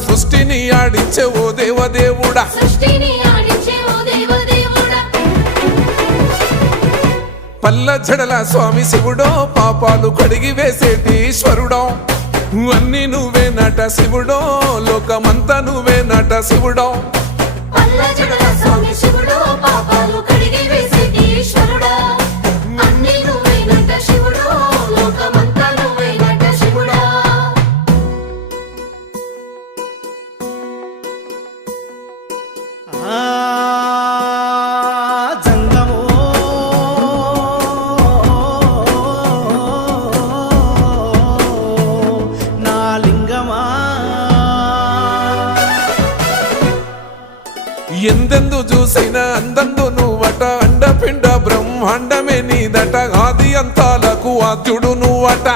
సృష్టిని ఆడించే ఓ దేవదేవుడా పల్ల జడల స్వామి శివుడో పాపాలు కడిగి వేసేటి ఈశ్వరుడో అన్ని నువ్వే నట శివుడో లోకమంతా నువ్వే నట శివుడో ఎందెందు చూసిన అందందు నువ్వట అండపిండ బ్రహ్మాండమే నీదట ఆది అంతాలకు ఆద్యుడు నువ్వట